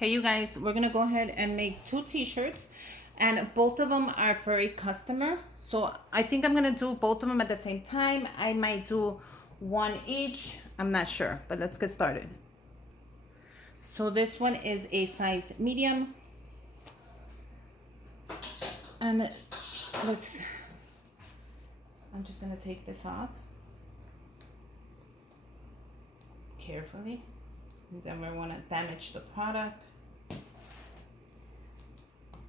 Hey you guys, we're gonna go ahead and make two t-shirts, and both of them are for a customer. So I think I'm gonna do both of them at the same time. I might do one each, I'm not sure, but let's get started. So this one is a size medium, and let's I'm just gonna take this off carefully, and then we want to damage the product.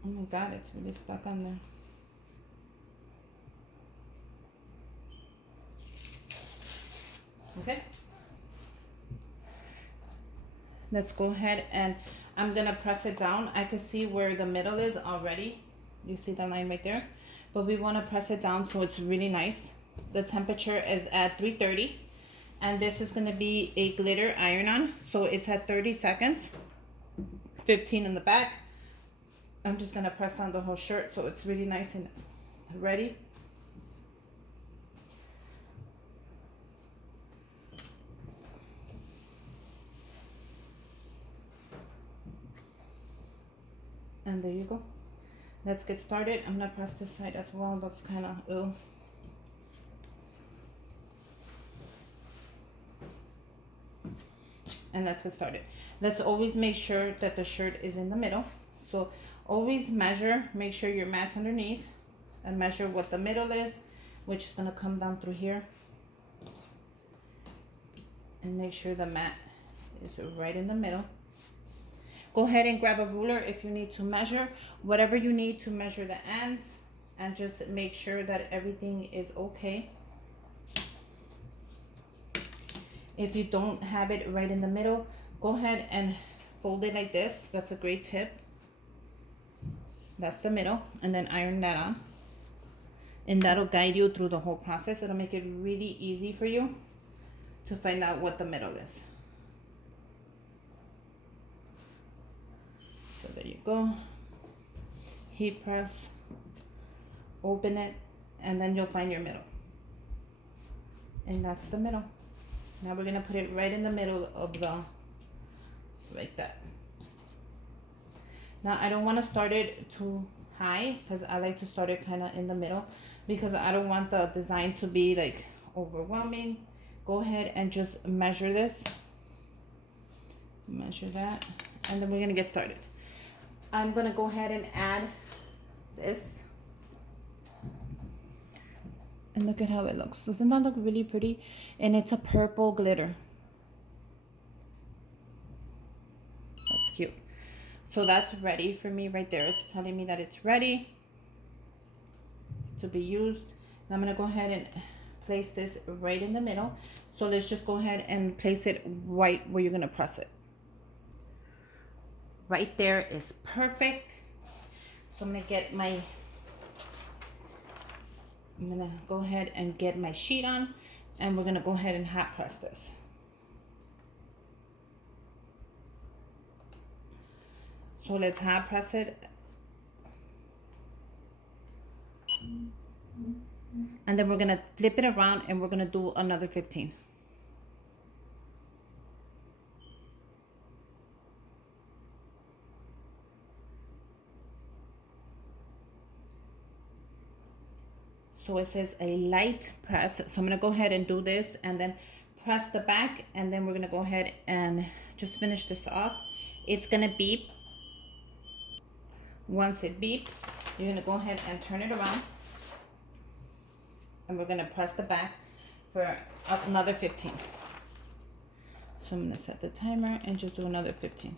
Oh my god, it's really stuck on there. Okay, let's go ahead and I'm gonna press it down. I can see where the middle is already. You see the line right there, but we want to press it down so it's really nice. The temperature is at 330, and this is going to be a glitter iron on, so it's at 30 seconds, 15 in the back. I'm just going to press down the whole shirt so it's really nice and ready. And there you go. Let's get started. I'm going to press this side as well. Looks kind of ill. And let's get started. Let's always make sure that the shirt is in the middle. So always measure, make sure your mat's underneath, and measure what the middle is, which is going to come down through here. And make sure the mat is right in the middle. Go ahead and grab a ruler if you need to measure, whatever you need to measure the ends, and just make sure that everything is okay. If you don't have it right in the middle, go ahead and fold it like this. That's a great tip. That's the middle, and then iron that on. And that'll guide you through the whole process. It'll make it really easy for you to find out what the middle is. So there you go. Heat press, open it, and then you'll find your middle. And that's the middle. Now we're gonna put it right in the middle of the, like that. Now I don't want to start it too high because I like to start it kind of in the middle because I don't want the design to be like overwhelming. Go ahead and just measure this. Measure that, and then we're gonna get started. I'm gonna go ahead and add this. And look at how it looks. Doesn't that look really pretty? And it's a purple glitter. That's cute. So that's ready for me right there. It's telling me that it's ready to be used. Now I'm gonna go ahead and place this right in the middle. So let's just go ahead and place it right where you're gonna press it. Right there is perfect. So I'm gonna go ahead and get my sheet on, and we're gonna go ahead and hot press this. So let's hot press it. And then we're gonna flip it around and we're gonna do another 15. So it says a light press. So I'm gonna go ahead and do this and then press the back, and then we're gonna go ahead and just finish this off. It's gonna beep. Once it beeps, you're gonna go ahead and turn it around, and we're gonna press the back for another 15. So I'm gonna set the timer and just do another 15.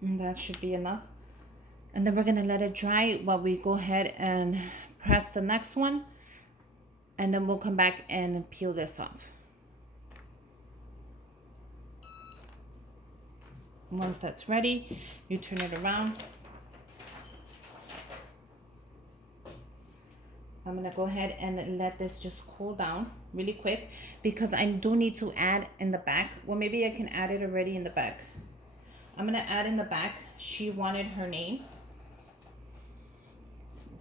And that should be enough. And then we're gonna let it dry while we go ahead and press the next one, and then we'll come back and peel this off. Once that's ready, you turn it around. I'm gonna go ahead and let this just cool down really quick because I do need to add in the back. Well, maybe I can add it already in the back. I'm gonna add in the back. She wanted her name.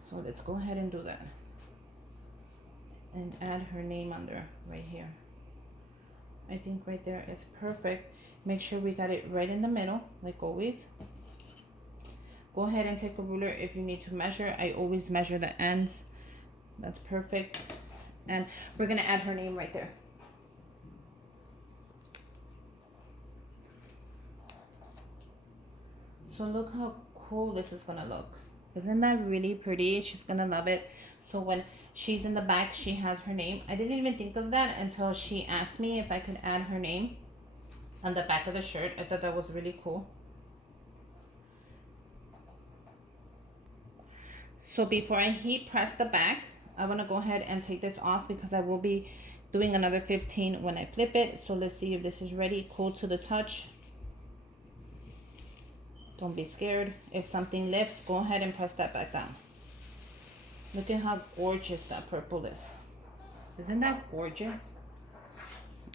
So let's go ahead and do that. and add her name under right here. I think right there is perfect. Make sure we got it right in the middle, like always. Go ahead and take a ruler if you need to measure. I always measure the ends. That's perfect. And we're gonna add her name right there. So look how cool this is gonna look. Isn't that really pretty? She's gonna love it. So when she's in the back, she has her name. I didn't even think of that until she asked me if I could add her name on the back of the shirt. I thought that was really cool. So before I heat press the back, I want to go ahead and take this off because I will be doing another 15 when I flip it. So let's see if this is ready. Cool to the touch. Don't be scared. If something lifts, go ahead and press that back down. Look at how gorgeous that purple is. Isn't that gorgeous?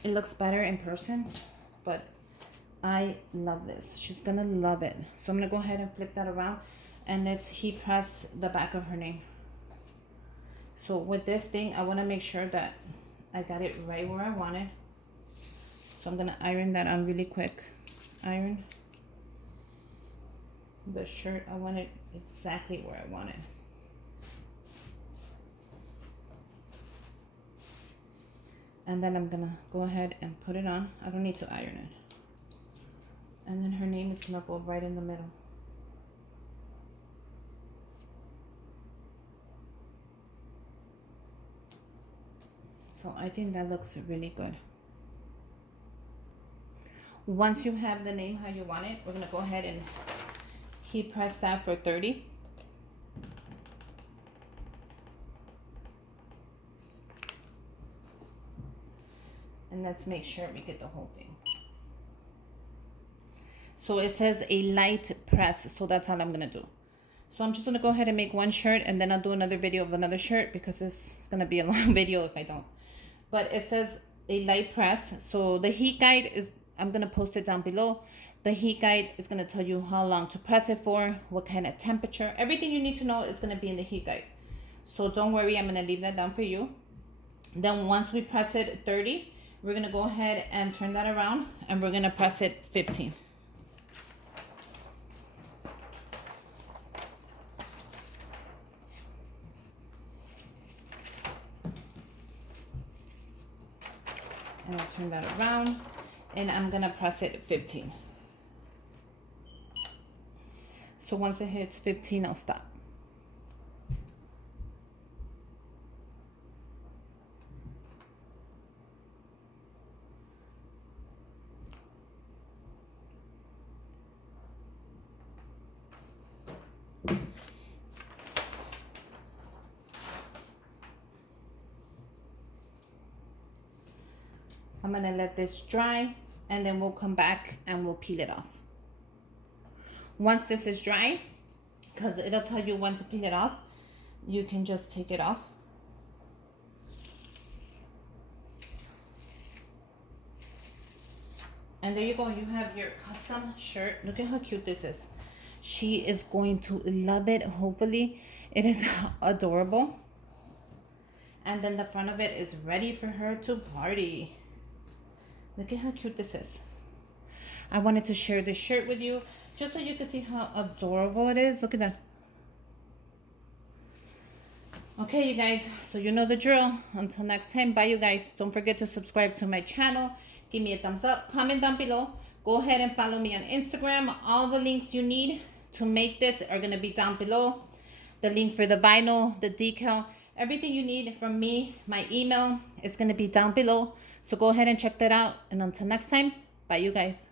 It looks better in person, but I love this. She's gonna love it. So I'm gonna go ahead and flip that around and let's heat press the back of her name. So with this thing, I wanna make sure that I got it right where I want it. So I'm gonna iron that on really quick. Iron. The shirt, I want it exactly where I want it. And then I'm gonna go ahead and put it on. I don't need to iron it. And then her name is gonna go right in the middle. So I think that looks really good. Once you have the name how you want it, we're gonna go ahead and heat press that for 30. And let's make sure we get the whole thing. So it says a light press, so that's all I'm gonna do. So I'm just gonna go ahead and make one shirt and then I'll do another video of another shirt because this is gonna be a long video if I don't. But it says a light press. So the heat guide is, I'm gonna post it down below. The heat guide is gonna tell you how long to press it for, what kind of temperature. Everything you need to know is gonna be in the heat guide. So don't worry, I'm gonna leave that down for you. Then once we press it 30, we're gonna go ahead and turn that around and we're gonna press it 15. And I'll turn that around and I'm gonna press it 15. So once it hits 15, I'll stop. I'm gonna let this dry and then we'll come back and we'll peel it off. Once this is dry, because it'll tell you when to peel it off, you can just take it off. And there you go, you have your custom shirt. Look at how cute this is. She is going to love it, hopefully. It is adorable. And then the front of it is ready for her to party. Look at how cute this is. I wanted to share this shirt with you just so you can see how adorable it is. Look at that. Okay, you guys, so you know the drill. Until next time, bye, you guys. Don't forget to subscribe to my channel. Give me a thumbs up. Comment down below. Go ahead and follow me on Instagram. All the links you need to make this are going to be down below. The link for the vinyl, the decal, everything you need from me, my email is going to be down below. So go ahead and check that out. And until next time, bye, you guys.